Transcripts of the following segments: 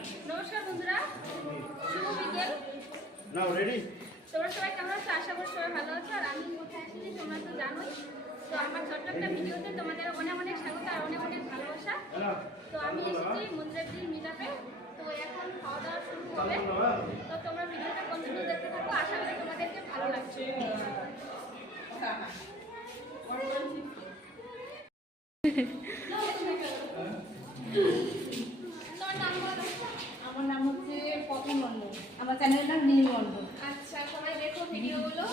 নমস্কার বন্ধুরা শুভ বিকেল। নাও রেডি তোমরা সবাই কেমন আছো? আশা করি সবাই ভালো আছো আর আমি কোথায় এসেছি তোমরা তো জানোই। তো আমার ছোট্ট একটা ভিডিওতে তোমাদের অনেক অনেক স্বাগত আর অনেক অনেক ভালোবাসা। তো আমি এসেছি মন্দিরের মিটাপে তো এখন খাওয়া দাওয়া শুরু হবে। তো তোমরা ভিডিওটা কন্টিনিউ দেখতে থাকো আশা করি তোমাদেরকে ভালো লাগছে। তোমার নাম বলো আমার নাম হচ্ছে পপি মণ্ডল আমার চ্যানেলের নাম নীল আচ্ছা সবাই দেখো ভিডিওগুলো।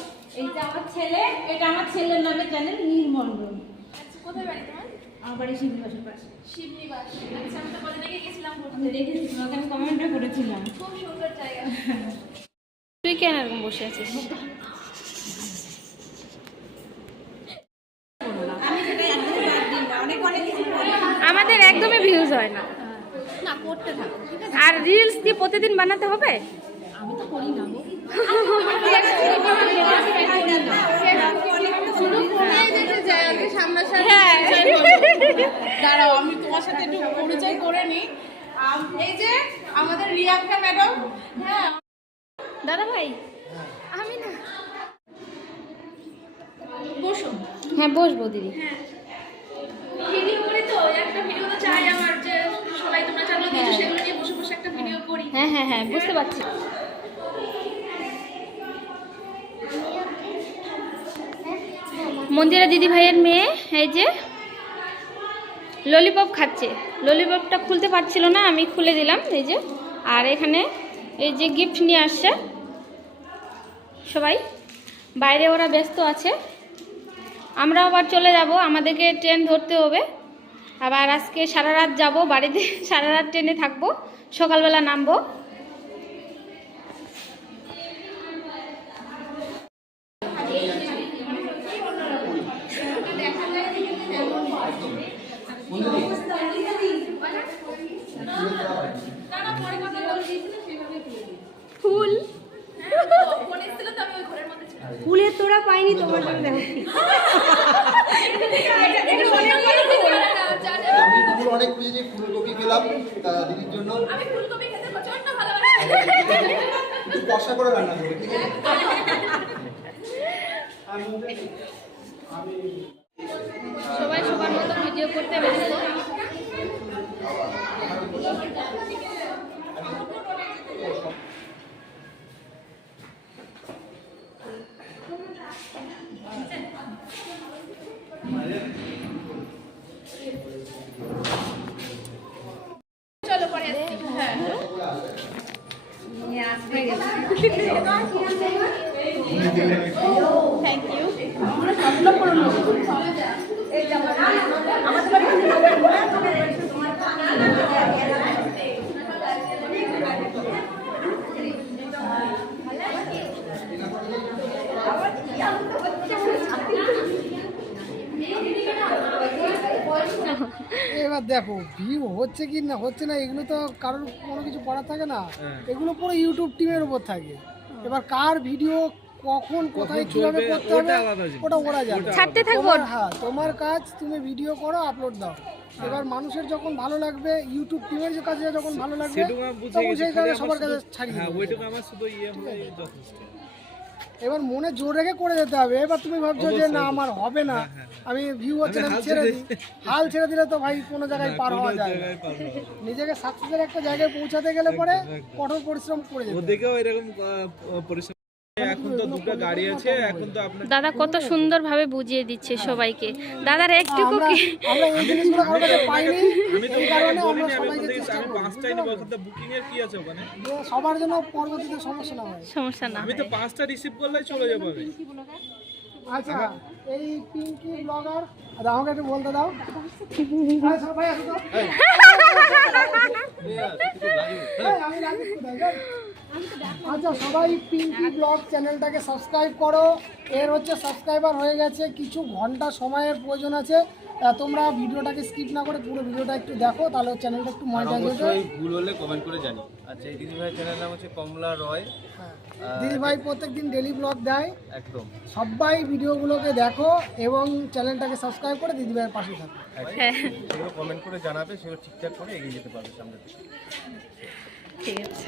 এইটা আমার ছেলে এটা আমার ছেলের নামে চ্যানেল নীল মণ্ডল আচ্ছা কোথায় বাড়ি তোমার? আমার বাড়ি শিবনিবাসের পাশে। শিবনিবাস আচ্ছা আমি তো কদিন আগে গেছিলাম ঘুরতে। দেখেছি তোমাকে আমি কমেন্টও করেছিলাম। খুব সুন্দর জায়গা। তুই কেন এরকম বসে আছিস? আমি সেটা একদমই বাদ দিই না অনেক অনেক কিছু করি আমাদের একদমই ভিউজ হয় না। না করতে থাকো ঠিক আছে? আর রিলস কি প্রতিদিন বানাতে হবে? আমি তো করি না গো হ্যাঁ দাঁড়াও আমি তোমার সাথে একটু পরিচয় করে নিই এই যে আমাদের রিয়াঙ্কা ম্যাডাম হ্যাঁ দাদা ভাই আমি না বসো হ্যাঁ বসবো দিদি ভিডিও করি তো একটা ভিডিও তো চাই আমার যে সবাই তোমরা চ্যানেল দিয়েছ সেগুলো নিয়ে বসে বসে একটা ভিডিও করি হ্যাঁ হ্যাঁ হ্যাঁ বুঝতে পারছি মন্দিরা দিদি ভাইয়ের মেয়ে, এই যে ললিপপ খাচ্ছে। ললিপপটা খুলতে পারছিল না, আমি খুলে দিলাম, এই যে। আর এখানে এই যে গিফট নিয়ে আসছে সবাই। বাইরে ওরা ব্যস্ত আছে। আমরা আবার চলে যাব, আমাদেরকে ট্রেন ধরতে হবে। আবার আজকে সারা রাত যাব, বাড়িতে সারা রাত ট্রেনে থাকব, সকালবেলা নামবো। ফুল। ফোন এসেছিল তো আমি ওই ঘরের মধ্যে ছিলাম ফুলের তোড়া পাইনি তোমার জন্য দেখো আমি ফুল অনেক খুঁজেছি ফুলকপি পেলাম দিদির জন্য আমি ফুলকপি খেতে প্রচণ্ড ভালোবাসি। কষা করে রান্না করবে ঠিক আছে সবাই সবার মতো ভিডিও করতে ব্যস্ত চলো পরে হ্যাঁ এবার দেখো ভিউ হচ্ছে কি না হচ্ছে না এগুলো তো কারোর কোনো কিছু করার থাকে না। এগুলো পুরো ইউটিউব টিমের উপর থাকে। এবার কার ভিডিও কখন কোথায় কীভাবে করতে হবে ওটা ওরা জানে ছাড়তে থাকব। তোমার হ্যাঁ তোমার কাজ তুমি ভিডিও করো আপলোড দাও। এবার মানুষের যখন ভালো লাগবে ইউটিউব টিমের যে কাছে যখন ভালো লাগবে তখন সেই সবার কাছে ছাড়িয়ে হ্যাঁ দেবে। ওইটুকু আমার শুধু ইয়ে হলে যথেষ্ট। এবার মনে জোর রেখে করে যেতে হবে। এবার তুমি ভাবছ যে না আমার হবে না। আমি ভিউ হচ্ছে না ছেড়ে দিই। হাল ছেড়ে দিলে তো ভাই কোনো জায়গায় পার হওয়া যায় না। নিজেকে সাকসেসের একটা জায়গায় পৌঁছাতে গেলে পরে কঠোর পরিশ্রম করে যেতে হবে। এরকম পরিশ্রম এখন তো দুটো গাড়ি আছে এখন তো আপনার দাদা কত সুন্দরভাবে বুঝিয়ে দিচ্ছে সবাইকে। দাদার একটুকু কি আমরা এই জিনিসগুলো কারোর কাছে পাইনি এই কারণে আমরা সবাইকে চেষ্টা করি। পাঁচটাই নেব ওখান থেকে বুকিং এর কি আছে ওখানে? সবার জন্য পরবর্তীতে সমস্যা না হয়। সমস্যা না আমি তো পাঁচটা রিসিভ করলেই চলে যাব আমি। আচ্ছা এই পিঙ্কি ব্লগার আমাকে একটু বলতে দাও। আসো তো। আমি রাজীব কোথায়, যাই? আচ্ছা সবাই পিঙ্কি ব্লগ চ্যানেলটাকে সাবস্ক্রাইব করো। এর হচ্ছে সাবস্ক্রাইবার হয়ে গেছে কিছু ঘণ্টা সময়ের প্রয়োজন আছে। তা তোমরা ভিডিওটাকে স্কিপ না করে পুরো ভিডিওটা একটু দেখো তাহলে চ্যানেলটা একটু মনিটাইজ হয়ে যাবে। ভুল হলে কমেন্ট করে জানি আচ্ছা এই দিদিভাই চ্যানেল নাম হচ্ছে কমলা রয়। দিদি ভাই প্রত্যেকদিন ডেলি ব্লগ দেয়। একদম। সবাই ভিডিওগুলোকে দেখো এবং চ্যানেলটাকে সাবস্ক্রাইব করে দিদি ভাইয়ের পাশে থাকো। সেগুলো কমেন্ট করে জানাবে সেগুলো ঠিকঠাক করে এগিয়ে যেতে পারবে সামনে ঠিক আছে।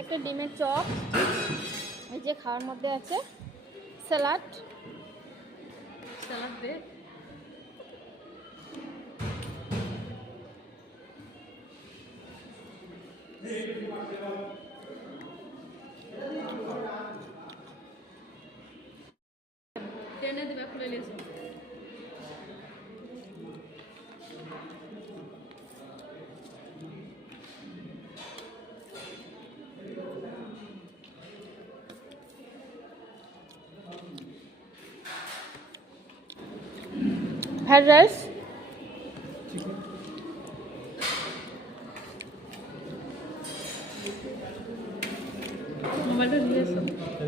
একটা ডিমের চপ এই যে খাওয়ার মধ্যে আছে স্যালাড। স্যালাড দে। ট্রেনে দিবে খুলে নিয়েছে ফ্রাইড রাইস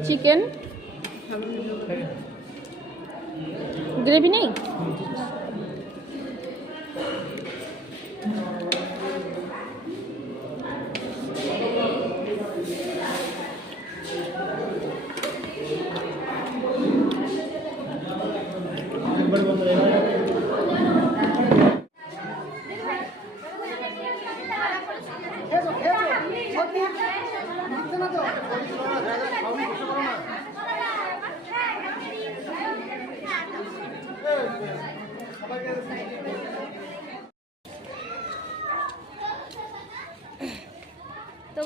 চিকেন গ্রেভি নেই? তো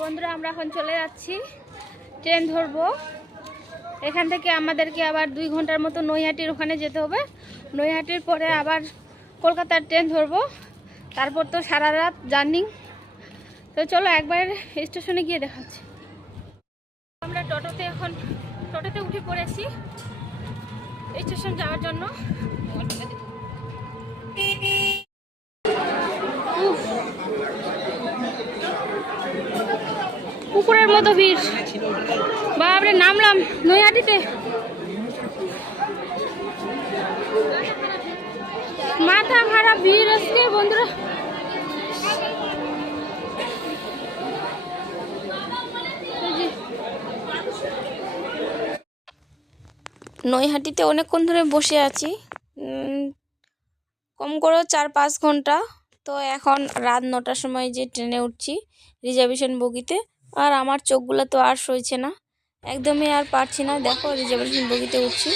বন্ধুরা, আমরা এখন চলে যাচ্ছি। ট্রেন ধরবো। এখান থেকে আমাদেরকে আবার দুই ঘণ্টার মতো নৈহাটির ওখানে যেতে হবে। নৈহাটির পরে আবার কলকাতার ট্রেন ধরবো। তারপর তো সারা রাত জার্নি। তো চলো একবার স্টেশনে গিয়ে দেখাচ্ছি। আমরা টোটোতে এখন, টোটোতে উঠে পড়েছি স্টেশন যাওয়ার জন্য। পুকুরের মতো ভিড়। বাবরে নামলাম নৈহাটিতে। মাথা খারাপ, ভিড় আজকে বন্ধুরা। নৈহাটিতে অনেকক্ষণ ধরে বসে আছি। কম করেও চার পাঁচ ঘণ্টা। তো এখন রাত নটার সময় যে ট্রেনে উঠছি রিজার্ভেশন বগিতে, আর আমার চোখগুলো তো আর সইছে না। একদমই আর পারছি না। দেখো রিজার্ভেশন বগিতে উঠছি।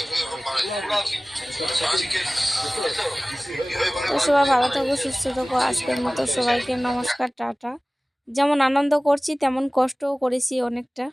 তো সবাই ভালো থাকো, সুস্থ থাকো। আজকের মতো সবাইকে নমস্কার, টাটা। যেমন আনন্দ করছি, তেমন কষ্টও করেছি অনেকটা।